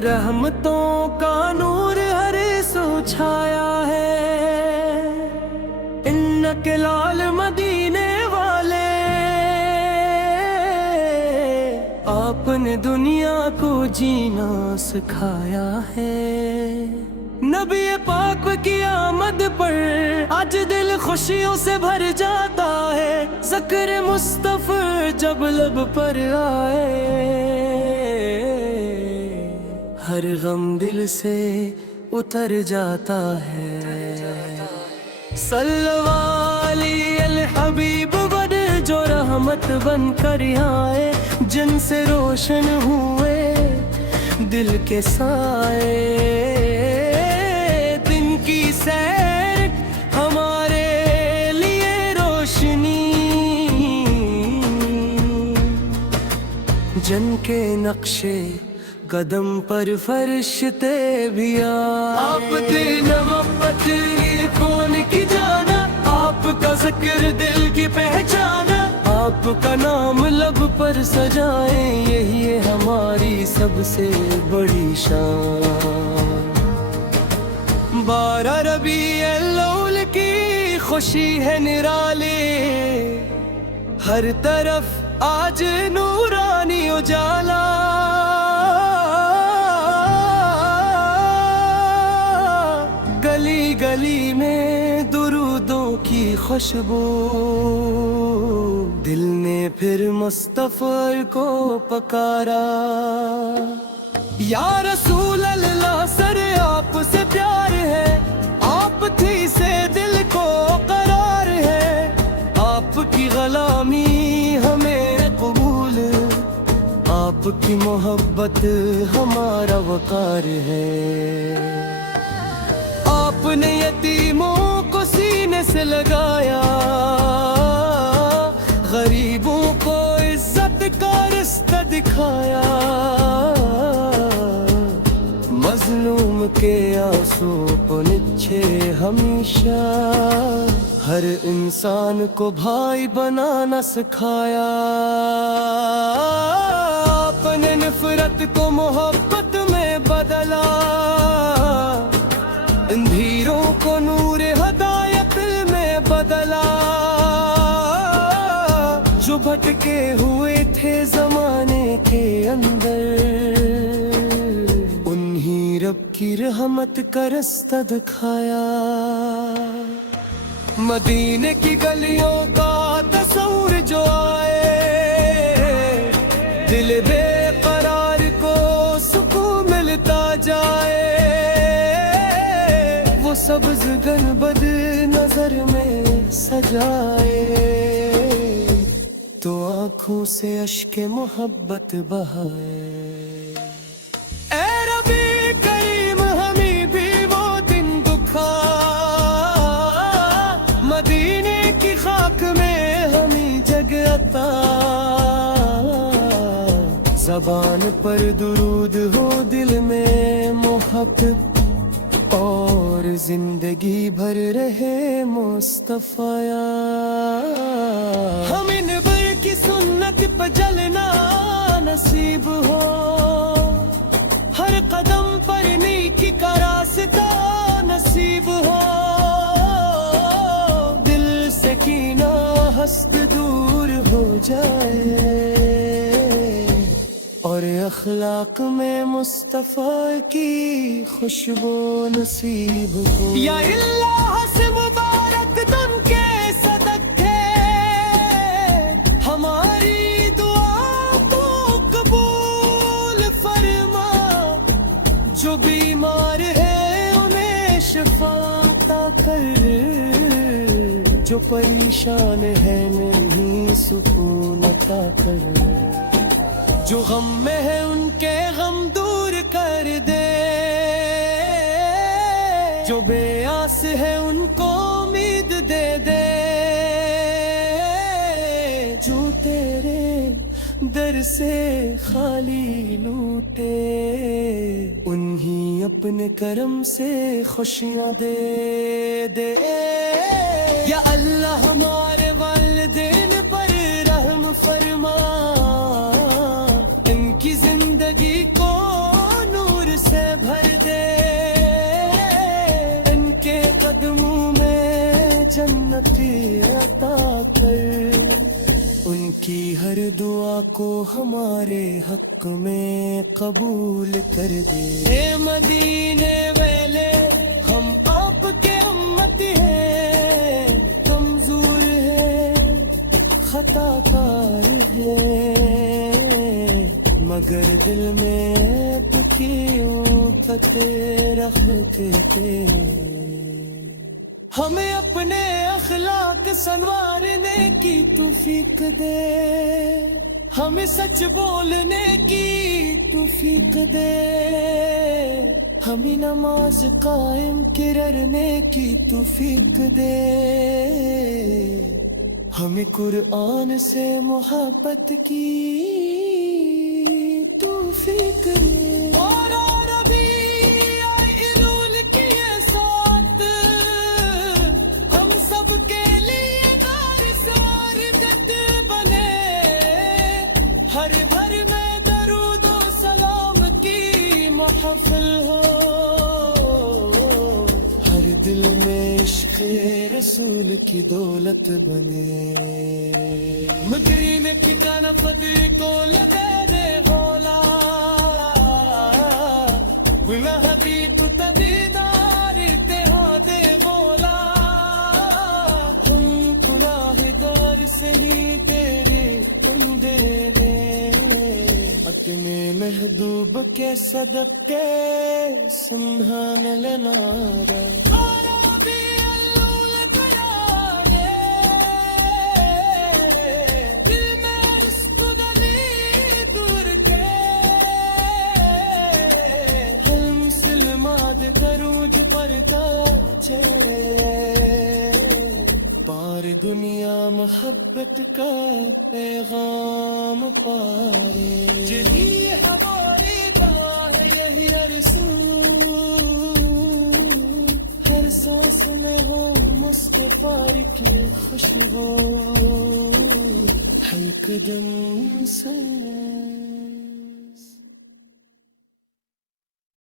रहमतों का नूर हर सो छाया है। इन्नके लाल मदीने वाले, आपने दुनिया को जीना सिखाया है। नबी पाक की आमद पर आज दिल खुशियों से भर जाता है। ज़िक्र मुस्तफ़ा जब लब पर आए, हर गम दिल से उतर जाता है। सल्लल्लाहु अलैहि हबीब बन जो रहमत बन कर आए, जिनसे रोशन हुए दिल के साए। दिन की सैर हमारे लिए रोशनी, जन के नक्शे कदम पर फरिश्ते भी आए। आप थे मोहब्बत ये कौन की जाना, आपका जिक्र दिल की पहचाना। आपका नाम लब पर सजाए, यही है हमारी सबसे बड़ी शान। 12 रबीउल अव्वल की खुशी है निराली, हर तरफ आज नूरानी उजाला। गली गली में दुरूदों की खुशबू, दिल ने फिर मुस्तफ़ा को पकारा। या रसूल अल्लाह सर आपसे प्यार है, आप थी से दिल को करार है। आपकी गुलामी हमें कबूल, आपकी मोहब्बत हमारा वकार है। आपने यतीमों को सीने से लगाया, गरीबों को इज्जत का रास्ता दिखाया। मजलूम के आंसू पोंछे हमेशा, हर इंसान को भाई बनाना सिखाया। आपने नफरत को मोहब्बत में बदला, अंधेरों को नूर हदायत में बदला। जो भटके हुए थे जमाने के अंदर, उन्हीं रब की रहमत का रास्ता दिखाया। मदीने की गलियों का तस्वुर जो आए, दिल बेकरार को सुकून मिलता जाए। वो सब्ज़ गनबद नजर में सजाए, तो आँखों से अश्के मोहब्बत बहाए। ऐ रबी करीम हमें भी वो दिन दुखा, मदीने की खाक में हमें जगह अता। ज़बान पर दुरूद हो, दिल में मोहब्बत, और जिंदगी भर रहे मुस्तफ़ा। हम इन बर की सुन्नत पर जलना नसीब हो, हर कदम पर नेकी का रास्ता नसीब हो। दिल से कीना हस्द दूर हो जाए, और अखलाक में मुस्तफ़ा की खुशबू नसीब हो। या अल्लाह से मुबारक तुम के सदक़े, हमारी दुआ को कबूल फरमा। जो बीमार है उन्हें शिफा अता कर, जो परेशान है नहीं सुकून अता कर। जो गम में है उनके गम दूर कर दे, जो बेआस है उनको उम्मीद दे दे। जो तेरे दर से खाली लूटे, उन्हीं अपने करम से खुशियां दे दे। या अल्लाह हमारे वालिदैन पर रहम फरमा, इनकी जिंदगी को नूर ہر دعا کو ہمارے حق میں قبول کر دے. اے مدینے والے ہم آپ کے امت ہیں، کمزور ہیں خطا کار ہیں، مگر دل میں بکیوں پتے رکھتے ہیں. ہمیں اپنے اخلاق سنوارنے کی توفیق دے، ہمیں سچ بولنے کی توفیق دے، ہمیں نماز قائم کرنے کی توفیق دے، ہمیں قرآن سے محبت کی توفیق دے. اور ہر گھر میں درود و سلام کی محفل ہو، ہر دل میں عشق رسول کی دولت بنے. مدرین ٹھکانہ فدی کو لگانے ہولا بنا حبیب تدیدار اتحاد مولا. ہم گناہگار سے ہی تیری بندے اپنے محبوب کے صدقے سبحان اللہ گئے. دروج پر پار دنیا محبت کا پیغام پارے. یہی ہماری دعا ہے، یہی رسول ہر سانس میں ہو مصطفی کی خوشبو، ہر قدم سے